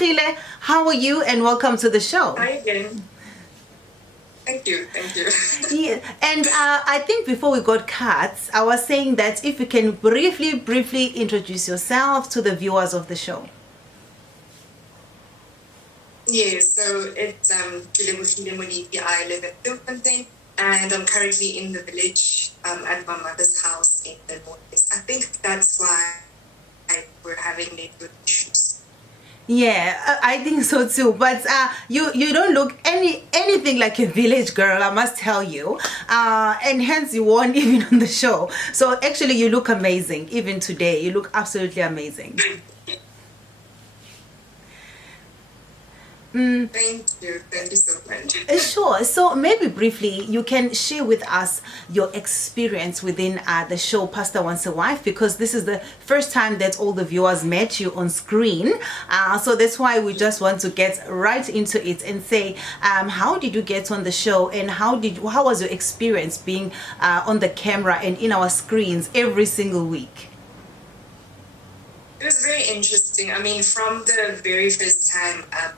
Kelebogile, how are you? And welcome to the show. Hi again. Thank you. Yeah, and I think before we got cut, I was saying that if you can briefly introduce yourself to the viewers of the show. Yes, so it's Kelebogile Molefe. I live in Bloemfontein, and I'm currently in the village at my mother's house in the northeast. I think that's why we're having network issues. Yeah, I think so too. But you don't look anything like a village girl, I must tell you. And hence you weren't even on the show. So actually, you look amazing. Even today, you look absolutely amazing. Thank you so much. Sure. So maybe briefly, you can share with us your experience within the show Pastor Wants a Wife, because this is the first time that all the viewers met you on screen. So that's why we just want to get right into it and say, how did you get on the show, and how was your experience being on the camera and in our screens every single week? It was very interesting. I mean, from the very first time at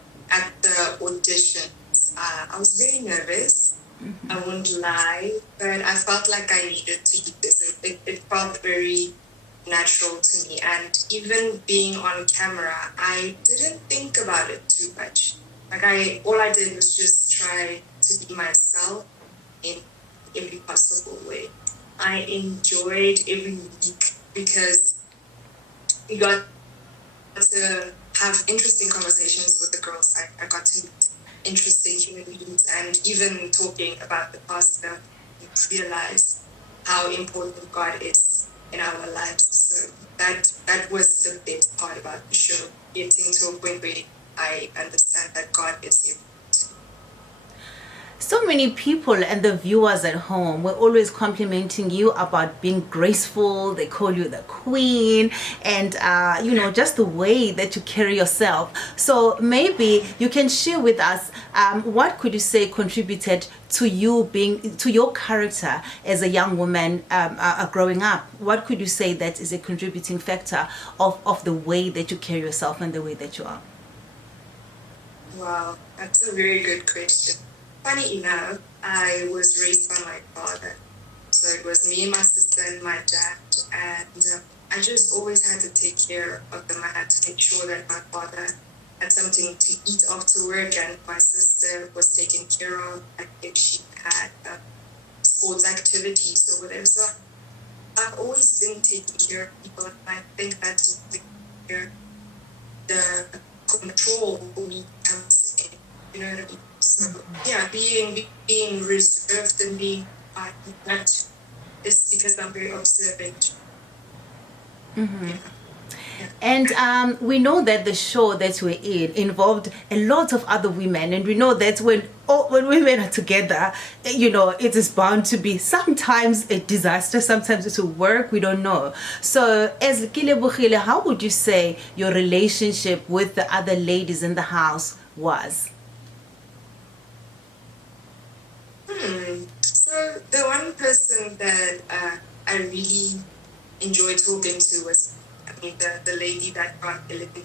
the auditions, I was very nervous. I won't lie, but I felt like I needed to do this. It felt very natural to me. And even being on camera, I didn't think about it too much. All I did was just try to be myself in every possible way. I enjoyed every week because we got to have interesting conversations with the girls. I got to meet interesting human beings, and even talking about the past, realize how important God is in our lives. So that was the best part about the show, getting to a point where I understand that God is important. So many people and the viewers at home were always complimenting you about being graceful. They call you the queen, and just the way that you carry yourself. So maybe you can share with us what could you say contributed to your character as a young woman growing up. What could you say that is a contributing factor of the way that you carry yourself and the way that you are? Wow, that's a very good question. Funny enough, I was raised by my father. So it was me and my sister and my dad. And I just always had to take care of them. I had to make sure that my father had something to eat after work, and my sister was taken care of, like if she had sports activities or whatever. So I've always been taking care of people, and I think that's where the control for me comes in. You know what I mean? So yeah, being reserved and being quiet, that is because I'm very observant. Yeah. And we know that the show that we're in involved a lot of other women, and we know that when women are together, it is bound to be sometimes a disaster, sometimes it will work, we don't know. So as Kelebogile, how would you say your relationship with the other ladies in the house was? So the one person that I really enjoyed talking to was, the lady that got eliminated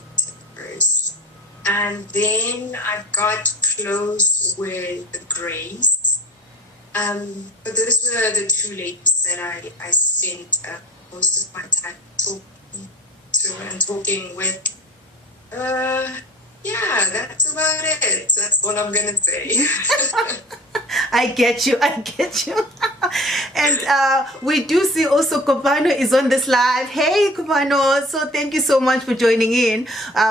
first. And then I got close with the Grace. But those were the two ladies that I spent most of my time talking to and talking with. Yeah, that's about it. That's all I'm gonna say. I get you. And we do see also Kubano is on this live. Hey Kubano, so thank you so much for joining in.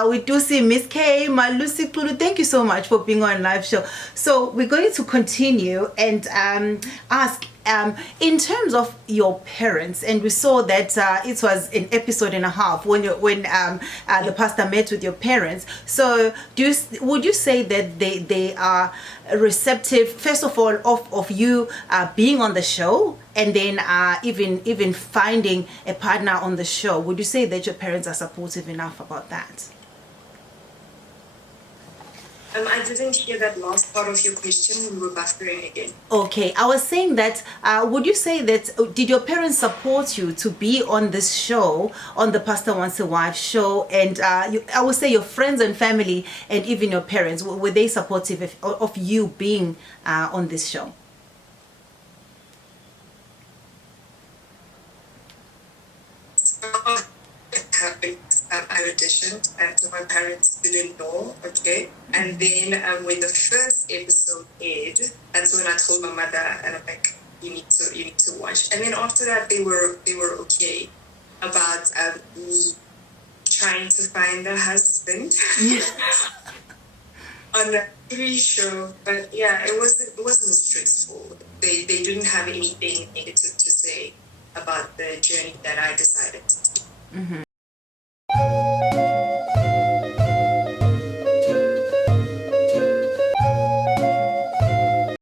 We do see Miss K, Malusi Kulu, thank you so much for being on live show. So we're going to continue and ask in terms of your parents, and we saw that it was an episode and a half when the pastor met with your parents. So would you say that they are receptive, first of all, of you being on the show, and then even finding a partner on the show? Would you say that your parents are supportive enough about that? I didn't hear that last part of your question. We were buffering again. Okay, I was saying that, would you say that, did your parents support you to be on this show, on the Pastor Wants a Wife show? And I would say your friends and family and even your parents, were they supportive of you being on this show? I auditioned, and so my parents didn't know. Okay, and then when the first episode aired, that's when I told my mother, and I'm like, you need to watch. And then after that, they were okay about me trying to find a husband on a TV show. But yeah, it wasn't stressful. They didn't have anything negative to say about the journey that I decided to do.